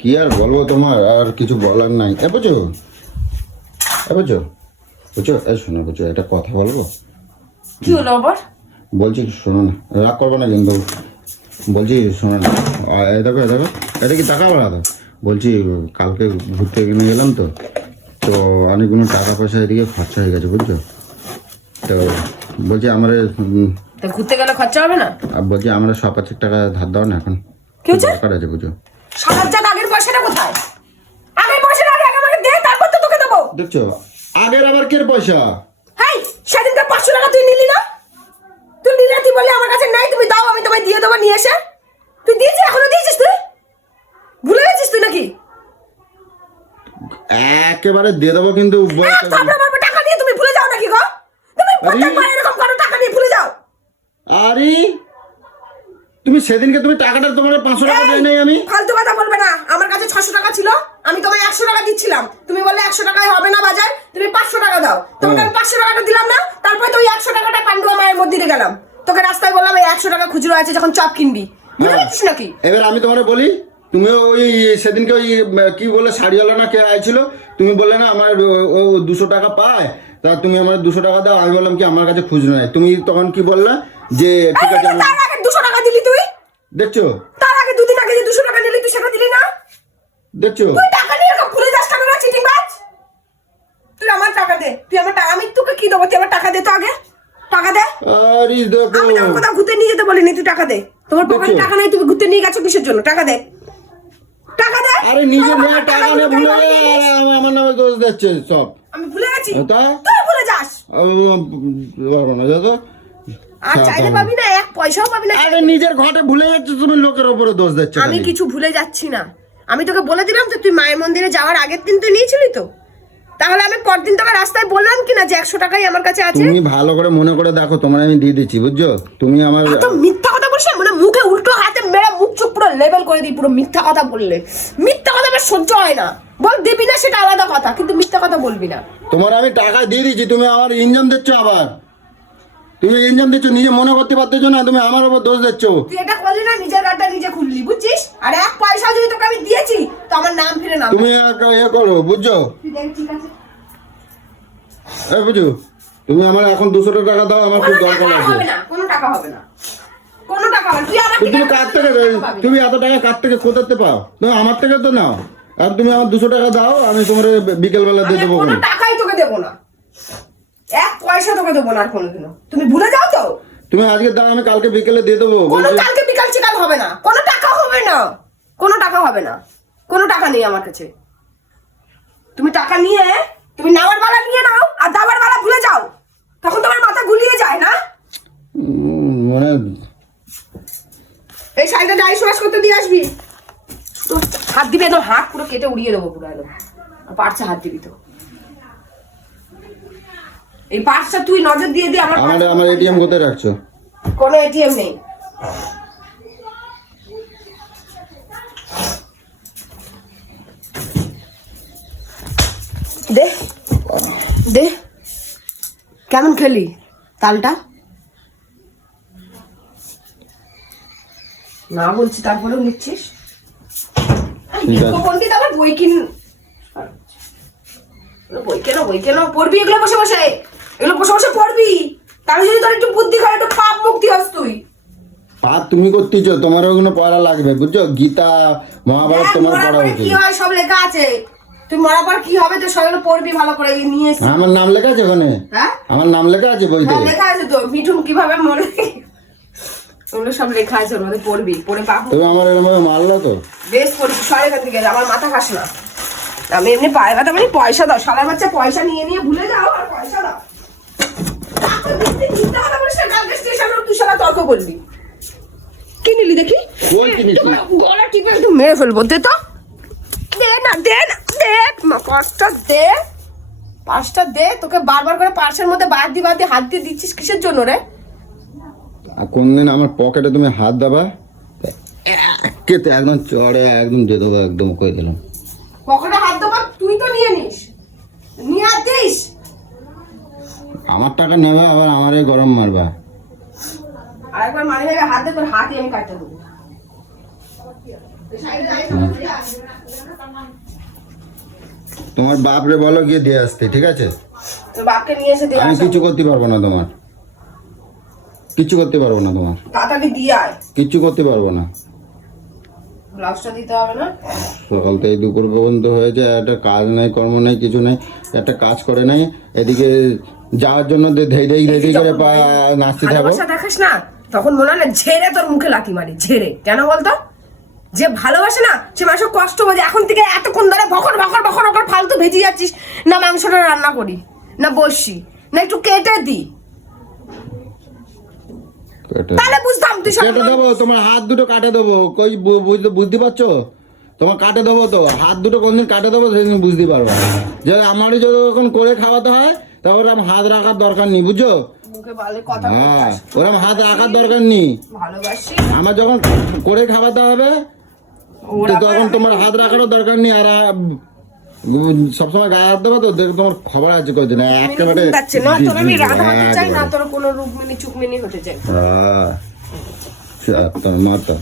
কি আর বলবো, তোমার আর কিছু বলার নাই। বুঝছো বুঝছো বুঝছো, শোনো বুঝছো, একটা কথা বলবো। কি হলো আবার? বলছি শোনো না, রাগ করবো না কিন্তু। বলছি শোনো না, দেখো দেখো, এটা কি টাকা বাড়া তো। বলছি কালকে ঘুরতে নিয়ে গেলাম তো, তো অনেকগুলো টাকা পয়সা এদিকে খরচা হয়ে গেছে বুঝছো। তো বলছি আমার ঘুরতে গেলে খরচা হবে না? বলছি আমরা 5,000 টাকা ধার দাও না, এখন কি হচ্ছে? দরকার আছে বুঝছো। 7,000 আগের পয়সাটা কোথায়? আগের পয়সাটা আগে আমাকে দে, তারপর তো তোকে দেবো। দেখছো আগের আবার কের পয়সা? হেই, সেদিনকার 500 টাকা তুই নিলি না? তুই নিলি না, তুই বললি আমার কাছে নাই, তুমি দাও, আমি তোমায় দিয়ে দেবো নিয়ে এসে। তুই দিয়েছিস, এখনো দিয়েছিস? তুই ভুলে গেছিস তুই নাকি? একেবারে দিয়ে দেবো কিন্তু টাকা নিয়ে তুমি ভুলে যাও নাকি গো? তুমি প্রত্যেকবার এরকম করো, টাকা নিয়ে ভুলে যাও। আরে তুমি সেদিনকে তুমি টাকাটা তোমার 500 টাকা দেই নাই আমি। ফালতু কথা বলবে না। আমার কাছে 600 টাকা ছিল, আমি তোমায় 100 টাকা দিচ্ছিলাম। তুমি বললে 100 টাকায় হবে না বাজার, তুমি 500 টাকা দাও। তোমাকে আমি 500 টাকাটা দিলাম না, তারপরে তো ওই 100 টাকাটা পান্ডুয়া মায়ের মধ্যে দিয়ে গেলাম। তোকে রাস্তায় বললাম এই 100 টাকা খুচরো আছে, যখন চপ কিনবি। বুঝতে পারছিস নাকি? এবার আমি তোমারে বলি, তুমি ওই সেদিনকে ওই কি বলে শাড়িওয়ালা না কে আইছিল, তুমি বললে না আমার ও 200 টাকা পায়, তা তুমি আমার 200 টাকা দাও। আমি বললাম কি আমার কাছে খুচরো নাই। তুমি তখন কি বললা যে ঠিক আছে আমি। তার আগে 200 টাকা দিলি তুই। দেখছো তার আগে 2 দিন আগে যে 200 টাকা নিলি তুই সেটা দিলি না। দেখছো তুই টাকা নিয়ে এরকম ভুলে যাস কেন রে চিটিংবাজ? তুই আমার টাকা দে, তুই আমার টাকা, আমি তোকে কি দেবো? তুই আমার টাকা দে তো আগে, টাকা দে। আরে দেখো আমি তোকে কোথাও ঘুরতে নিয়ে যেতে বলিনি, তুই টাকা দে। তোমার পকেটে টাকা নাই, তুমি ঘুরতে নিয়ে গেছো কিসের জন্য? টাকা দে, টাকা দে। আরে নিজে নিয়ে টাকা নিয়ে ভুলে আমার নামে দোষ দিচ্ছে সব। আমি ভুলে গেছি, তা তুই ভুলে যাস। পারবো না দাদা। আর চাইলে পাবি না, এক পয়সাও পাবি না। আরে নিজের ঘটে ভুলে যাচ্ছ তুমি, লোকের উপরে দোষ দিচ্ছ। আমি কিছু ভুলে যাচ্ছি না। আমি তোকে বলে দিলাম তো, তুই মায়ের মন্দিরে যাওয়ার আগের দিন তুই নিয়েছিলি তো, তাহলে আমি পরদিন তোকে রাস্তায় বললাম কিনা যে 100 টাকাই আমার কাছে আছে। তুমি ভালো করে মনে করে দেখো, তোমার আমি দিয়ে দিচ্ছি বুঝছো। তুমি আমার এত মিথ্যা কথা বলছিস, মানে মুখে উল্টো হাতে মেরে মুখ চুপ পুরো লেভেল করে দিই। পুরো মিথ্যা কথা বললে, মিথ্যা কথা আমার সহ্য হয় না। বল দিবি না সেটা আলাদা কথা, কিন্তু মিথ্যা কথা বলবি না। তোমার আমি টাকা দিয়ে দিচ্ছি, তুমি আমার ইনজাম দিচ্ছ। আবার তুমি ইনজাম দিচ্ছ, নিজে মনে করতে পারতেছো না, তুমি আমার উপর দোষ দিচ্ছ। তুই এটা করলি না, নিজের গাড়িটা নিজে খুললি, বুঝছিস? আর এক পয়সা যদি তোকে আমি দিয়েছি তো আমার নাম ফিরে নাম। তুমি একটা ইয়ে করো বুঝছো। তুই দেখ, ঠিক আছে, বুঝছো, তুমি আমার এখন 200 টাকা দাও, আমার খুব দরকার আছে। হবে না, কোনো টাকা হবে না, কোনো টাকা হবে না। তুই আমার তুমি কার থেকে তুমি এত টাকা কার থেকে কোথাতে পাও? তুমি আমার থেকে তো নাও। আর তুমি আমার 200 টাকা দাও, আমি তোমার বিকেল বেলা দিয়ে দেবো। কোনো টাকাই তোকে দেবো না, এক পয়সা তোকে দেবো না আর কোনোদিনও। তুমি ভুলে যাও তো। তুমি আজকে দাও, আমি কালকে বিকেলে দিয়ে দেবো। কোনো কালকে বিকাল চিকাল হবে না, কোনো টাকা হবে না, কোনো টাকা হবে না, কোনো টাকা নেই আমার কাছে। তুমি টাকা নিয়ে তুমি নেওয়ার বেলা নিয়ে নাও, আর দেওয়ার বেলা ভুলে যাও, তখন তোমার মাথা গুলিয়ে যায় না। মানে এই শাড়িটা ডাইস ওয়াশ করতে দিয়ে আসবি। তো হাত দিবি, একদম হাত পুরো কেটে উড়িয়ে দেবো পুরো একদম। পার্সে হাত দিবি তো, এই পার্সটা তুই নজর দিয়ে দিয়ে আমার এটিএম কোথায় রাখছো? কোনো এটিএম নেই। দে দে, কেমন খেলি তালটা? না বলছি তারপরেও নিচ্ছিস। বই কিন, বই কেন পড়বি? এগুলো বসে বসে, এগুলো বসে বসে পড়বি। তাহলে যদি তোর একটু বুদ্ধি করে, একটু পাপ মুক্তি হস তুই। পাপ তুমি করতেছো, তোমার ওগুলো পড়া লাগবে বুঝছো। গীতা মহাভারত তোমার পড়া উচিত। কি হয় সব লেখা আছে, তুই মরার পর কি হবে তো সবগুলো পড়বি ভালো করে নিয়ে এসে। আমার নাম লেখা আছে ওখানে? হ্যাঁ আমার নাম লেখা আছে বইতে। লেখা আছে তো, মিঠুন কিভাবে মরে, ওগুলো সব লেখা আছে ওর মধ্যে, পড়বি, পড়ে পাপ। তুমি আমার এরকম মারলো তো বেশ পড়বি, সরে এখান থেকে, আমার মাথা খাস না। আমি এমনি পায়ে ব্যথা, মানে পয়সা দাও, শালার বাচ্চা পয়সা নিয়ে নিয়ে ভুলে যাও, আর পয়সা দাও। তুই শালা তর্ক করবি, কি নিলি দেখি? গলা টিপে একটু মেরে ফেলবো। দে তো, দে না, দে না, দে পাঁচটা দে। তোকে বারবার করে পার্সের মধ্যে বাদ দিয়ে হাত দিয়ে দিচ্ছিস কিসের জন্য রে? কোনদিন আমার পকেটে তুমি হাত দেবা, কেটে একদম চড়ে একদম দিয়ে দেবো, একদম কই দিলাম। পকেটে হাত দেবো, তুই তো নিয়ে নিস, নিয়ে হাত দিস। আমার টাকা নেবে আবার আমারে গরম মারবা। আরেকবার মানি হাত দে, তোর হাতই আমি কাটতে দেবো। তোমার বাপরে বলো গিয়ে দিয়ে আসতে, ঠিক আছে? তোর বাপকে নিয়ে এসে দিয়ে আমি আসো। কিছু করতে পারবো না তোমার, কিচ্ছু করতে পারবো না তোমার, তাড়াতাড়ি দিয়ে আয়। কিচ্ছু করতে পারবো না। ব্লাউজটা দিতে হবে না? সকাল থেকে দুপুর পর্যন্ত হয়েছে, একটা কাজ নেই, কর্ম নেই, কিছু নেই, একটা কাজ করে নাই। এদিকে যাওয়ার জন্য ধেই করে নাচতে থাকো। ভালোবাসা দেখাস না তখন মনে হয় না ঝেড়ে তোর মুখে লাথি মারি, ঝেড়ে। কেন বলতো? যে ভালোবাসে না সে মানুষের কষ্ট বোঝে। এখন থেকে এতক্ষণ ধরে ভকর ভকর ভকর ভকর ফালতু ভেজে যাচ্ছিস না, মাংসটা রান্না করি না, বসি না, একটু কেটে দি, তাহলে বুঝতাম তুই সব। কেটে দেবো, তোমার হাত দুটো কাটে দেবো। কই বুঝতে পারছো? তোমার কাটে দেবো তো, হাত দুটো কোনদিন কাটে দেবো সেদিন বুঝতে পারবো। যে আমারই যখন করে খাওয়াতে হয় তারপর আমি হাত রাখার দরকার নেই, বুঝছো? মুখে ভালো কথা হ্যাঁ, বলছিস। ওরকম হাত রাখার দরকার নেই। ভালোবাসি আমার যখন করে খাওয়াতে হবে তো তখন তোমার হাত রাখারও দরকার নেই। আর সবসময় গায়ে হাত দেবো তো, দেখো তোমার খবর আছে কই দিন একেবারে। না তোর আমি রাধা হতে চাই না, তোর কোনো রূপমিনি চুকমিনি হতে চাই। হ্যাঁ, মাতা